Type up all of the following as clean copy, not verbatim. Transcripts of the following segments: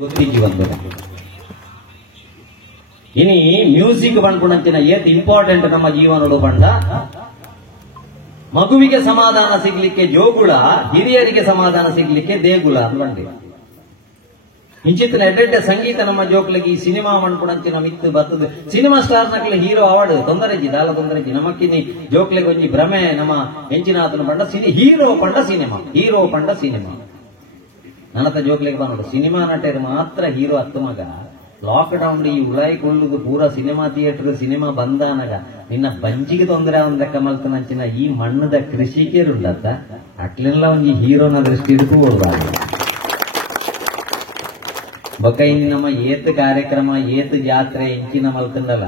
ಜೀವನ ಇನಿ ಮ್ಯೂಸಿಕ್ ಬಂದ್ಕೊಂಡಂಚಿನ ಏತ್ ಇಂಪಾರ್ಟೆಂಟ್ ನಮ್ಮ ಜೀವನಡು ಬಂಡ ಮಗುವಿಗೆ ಸಮಾಧಾನ ಸಿಗ್ಲಿಕ್ಕೆ ಜೋಗುಳ, ಹಿರಿಯರಿಗೆ ಸಮಾಧಾನ ಸಿಗ್ಲಿಕ್ಕೆ ದೇಗುಲ ಅಂದ್ಬಂಡಿ. ಇಂಚಿತ್ತಿನ ಎಡ್ಡೆಡ್ಡೆ ಸಂಗೀತ ನಮ್ಮ ಜೋಕ್ಲಿಗೆ ಈ ಸಿನಿಮಾ ಮಣ್ಪುಣಂಚಿನ ಮಿತ್ತು ಬರ್ತದೆ. ಸಿನಿಮಾ ಸ್ಟಾರ್ ನಕ್ಲೆ ಹೀರೋ ಅವಾರ್ಡ್ ತೊಂದರೆಜಿ ದಾಲ ತೊಂದರೆಜಿ ನಮಕ್ಕಿನಿ ಜೋಕ್ಲಿಗೆ ಒಂಜಿ ಭ್ರಮೆ ನಮ್ಮ ಹೆಂಚಿನಾತನ ಪಂಡ ಹೀರೋ ಪಂಡ ಸಿನಿಮಾ ನನ್ನತ ಜೋಕ್ಲಿಗೆ ಬಂದು ಸಿನಿಮಾ ನಟರು ಮಾತ್ರ ಹೀರೋ ಹತ್ತು ಮಗ. ಲಾಕ್ಡೌನ್ ಈ ಉಳಾಯಿಕೊಳ್ಳುದು ಪೂರ ಸಿನಿಮಾ ಥಿಯೇಟರ್ ಸಿನಿಮಾ ಬಂದಾನಗ ನಿನ್ನ ಬಂಜಿಗೆ ತೊಂದರೆ ಅವನ ಮಲ್ತನಂಚಿನ ಈ ಮಣ್ಣದ ಕೃಷಿಕೇರುಂಡತ್ತ ಅಟ್ಲೆಲ್ಲ ಒಂಜಿ ಹೀರೋನ ದೃಷ್ಟಿ ಇಡ್ಕೋಬಹುದು. ಬೊಕ್ಕ ಇನ್ನು ನಮ್ಮ ಏತ್ ಕಾರ್ಯಕ್ರಮ ಏತ್ ಜಾತ್ರೆ ಇಂಚಿನ ಮಲ್ತಂಡಲ್ಲ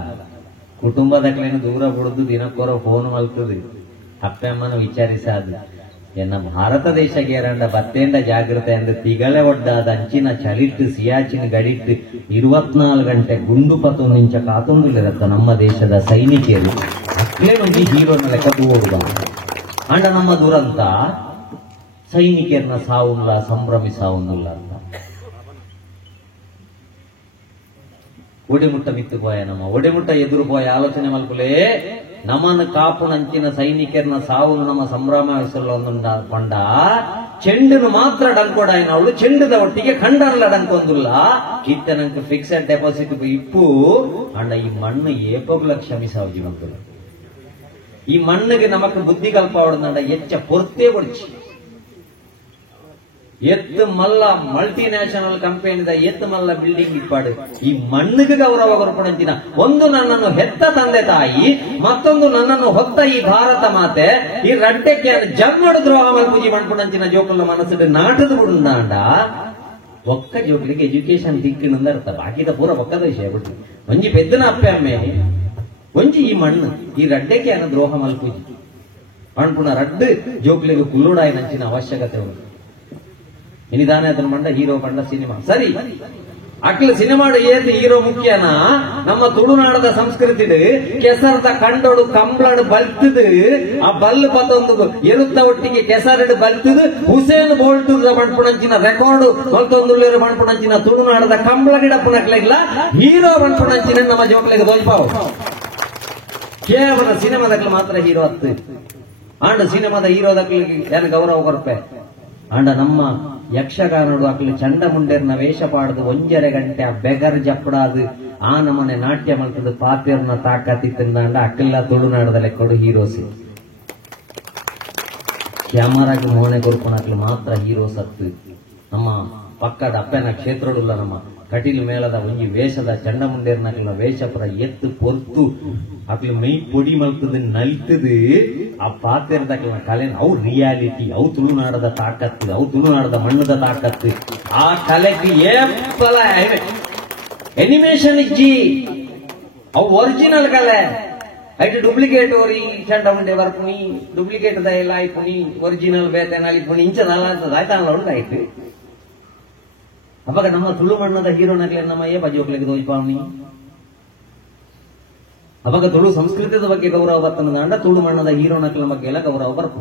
ಕುಟುಂಬದಕ್ಲೇನು ದೂರ ಬಿಡುದು ದಿನಕ್ಕೊರ ಫೋನ್ ಮಲ್ತದೆ ಅಪ್ಪ ಅಮ್ಮನ ವಿಚಾರಿಸಾದು ಎನ್ನ ಭಾರತ ದೇಶಕ್ಕೆ ಎರಡ ಬತ್ತೆಂಡ ಜಾಗೃತೆ ಅಂದ್ರೆ ತಿಗಳೆ ಒಡ್ಡಾದ ಅಂಚಿನ ಚಳಿಟ್ಟು ಸಿಯಾಚಿನ ಗಡಿಟ್ಟು 24 ಗಂಟೆ ಗುಂಡು ಪತ್ತು ನಿಂಚ ಕಾತೊಂದಿರತ್ತ ನಮ್ಮ ದೇಶದ ಸೈನಿಕರು ಅಕ್ಲೇನೊಂದು ಹೀರೋನ ಲೆಕ್ಕ ಹೋಗುವ ಅಂಡ ನಮ್ಮ ದುರಂತ ಸೈನಿಕರನ್ನ ಸಾವುಲ್ಲ ಸಂಭ್ರಮಿಸಾವುಲ್ಲ ಅಂತ ಒಡೆಮುಟ್ಟ ಮಿತ್ತು ಪೋಯ ನಮ್ಮ ಒಡೆಮುಟ್ಟ ಎದುರು ಪೋಯ ಆಲೋಚನೆ ಮಲ್ಪುಲೇ ನಮ್ಮನ್ನು ಕಾಪುನಂಚಿನ ಸೈನಿಕರನ್ನ ಸಾವು ನಮ್ಮ ಸಂಭ್ರಮಿಸಲು ಕೊಂಡ ಚೆಂಡನ್ನು ಮಾತ್ರ ಡಂಕೋಡಾಯಿನ ಅವಳು ಚೆಂಡದ ಒಟ್ಟಿಗೆ ಖಂಡರ್ಲ ಡಂಕೊಂದಿಲ್ಲ ಕಿತ್ತನಂಕ ಫಿಕ್ಸೆಡ್ ಡೆಪಾಸಿಟ್ ಇಪ್ಪು ಅಂಡ ಈ ಮಣ್ಣು ಏಪೋಗ್ಲ ಕ್ಷಮಿಸಾವು ಜೀವಂತರು ಈ ಮಣ್ಣಿಗೆ ನಮಕ್ ಬುದ್ಧಿ ಕಲ್ಪ ಅವಡಂಡ ಎಚ್ಚ ಪೊರ್ತೆ ಒಡ್ಚಿ ಎತ್ತು ಮಲ್ಲ ಮಲ್ಟಿ ನ್ಯಾಷನಲ್ ಕಂಪನಿದ ಎತ್ತು ಮಲ್ಲ ಬಿಲ್ಡಿಂಗ್ ಇಪ್ಪಾಡು ಈ ಮಣ್ಣಿಗೆ ಗೌರವ ಕೊರಪಣಂಚಿನ ಒಂದು ನನ್ನನ್ನು ಹೆತ್ತ ತಂದೆ ತಾಯಿ ಮತ್ತೊಂದು ನನ್ನನ್ನು ಹೊತ್ತ ಈ ಭಾರತ ಮಾತೆ ಈ ರಡ್ಡೆಕ್ಕೆ ಜನ್ಮಡು ದ್ರೋಹ ಮಲ್ಪೂಜಿ ಮಣ್ಪುಣಂಚಿನ ಜೋಕುಲ ಮನಸ್ಸು ನಾಟದ ಬಿಡುಂಡ ಒಕ್ಕ ಜೋಕಲಿಗೆ ಎಜುಕೇಶನ್ ದಿಕ್ಕಿನಿಂದ ಇರ್ತ ಬಾಕಿದ ಪೂರ ಒಕ್ಕದ ವಿಷಯ ಬಿಟ್ಟು ಒಂಜಿ ಪೆದ್ದನ ಅಪ್ಪೆ ಅಮ್ಮೆ ಒಂಜಿ ಈ ಮಣ್ಣು ಈ ರಡ್ಡೆಕ್ಕೆ ಅನ್ನ ದ್ರೋಹ ಮಲ್ಪೂಜಿ ಮಣ್ಪುಣ ರಡ್ಡು ಜೋಕಲಿಗೆ ಕುಲ್ಲುಡಾಯಿ ನಂಚಿನ ಅವಶ್ಯಕತೆ ಉಂಟು. ಇನಿದಾನೆ ಅದನ್ನ ಮಂಡ ಹೀರೋ ಪಂಡ ಸಿನಿಮಾ ಸರಿ ಅಕ್ಲು ಸಿನಿಮಾಡು ಏತ್ ಹೀರೋ ಮುಖ್ಯನಾ ನಮ್ಮ ತುಳುನಾಡದ ಸಂಸ್ಕೃತಿ ಕೆಸರದ ಕಂಡೋಡು ಕಂಬಳಡು ಬಲ್ತದು ಆ ಬಲ್ಲು ಪತ್ತೊಂದು ಎರುತ್ತ ಒಟ್ಟಿಗೆ ಕೆಸರಡು ಬಲ್ತದು ಹುಸೇನ್ ಬೋಲ್ಟ್ ಮಣ್ಪುಣಂಚಿನ ರೆಕಾರ್ಡ್ ಮಲ್ತೊಂದುಳ್ಳೇರು ಮಣ್ಪುಣಂಚಿನ ತುಳುನಾಡದ ಕಂಬಳ ಗಿಡ ಪುಣಕ್ಲೆಗ್ಲ ಹೀರೋ ಮಣ್ಪುಣಂಚಿನ ನಮ್ಮ ಜೋಕ್ಲೆಗೆ ದೊಲ್ಪಾವು ಕೇವಲ ಸಿನಿಮಾದಕ್ಲು ಮಾತ್ರ ಹೀರೋ ಹತ್ತು ಆಂಡ ಸಿನಿಮಾದ ಹೀರೋದಕ್ಲಿಗೆ ಏನು ಗೌರವ ಕೊರಪೆ ಆಂಡ ನಮ್ಮ ಯಕ್ಷಗಾನಡು ಅಕ್ಲು ಚಂಡ ಮುಂಡೇರ್ನ ವೇಷ ಪಾಡದು 1.5 ಗಂಟೆ ಆ ಬೆಗರ್ ಜಪ್ಪಡಾದು ಆ ನಮನೆ ನಾಟ್ಯ ಮಲ್ತದು ಪಾತ್ಯರ್ನ ತಾಕತ್ತಿತ್ತಂಡ ಅಕ್ಕೆಲ್ಲ ತುಳುನಾಡದಲ್ಲೇ ಕೊಡು ಹೀರೋಸಿ ಕ್ಯಾಮರಾಗಿ ಮೋಣೆ ಕೊರ್ಪಣ ಅಕ್ಲು ಮಾತ್ರ ಹೀರೋಸ್ ಹತ್ತು ನಮ್ಮ ಪಕ್ಕದ ಅಪ್ಪನ ಕ್ಷೇತ್ರಡುಲ್ಲ ನಮ್ಮ ಕಟೀಲ್ ಮೇಳದ ಒಂಜಿ ವೇಷದ ಚಂಡ ಮುಂಡೇರ್ನ ವೇಷಪುರ ಎತ್ತು ಪೊರ್ತು ಅಕ್ಲು ಮೈ ಪೊಡಿ ಮಲ್ತದ ನಲ್ತದು ಆ ಪಾತ್ರದ ಕಲೆ ಅವು ರಿಯಾಲಿಟಿ ಅವು ತುಳುನಾಡದ ತಾಕತ್ತು ಅವು ತುಳುನಾಡದ ಮಣ್ಣದ ತಾಕತ್ತು ಆ ಕಲೆಗೆ ಏಪಲ ಎನಿಮೇಷನ್ ಇಜ್ಜಿ ಅವು ಒರಿಜಿನಲ್ ಕಲೆ ಐಟ್ ಡೂಪ್ಲಿಕೇಟ್ ಓರಿ ಚಂಡ ಮುಂಡೆ ಬರ್ಪುನಿ ಡೂಪ್ಲಿಕೇಟ್ ದ ಎಲ್ಲ ಆಯ್ಪುನಿ ಒರಿಜಿನಲ್ ಬೇತೇನಾಲಿ ಪುನಿ ಇಂಚ ನಲ್ಲ ಆಯ್ತಾನಲ್ಲ ಉಂಟಾಯ್ತು ಅವಾಗ ನಮ್ಮ ತುಳು ಮಣ್ಣದ ಹೀರೋನಗ್ಲೆ ನಮ್ಮ ಏ ಬಜೋಕ್ಲಿಗೆ ದೋಜ್ಪಾವನಿ ಅವಾಗ ತುಳು ಸಂಸ್ಕೃತದ ಬಗ್ಗೆ ಗೌರವ ಬರ್ತಂದ ತುಳು ಮಣ್ಣದ ಹೀರೋನಕ್ಲ ಬಗ್ಗೆ ಎಲ್ಲ ಗೌರವ ಬರ್ಪ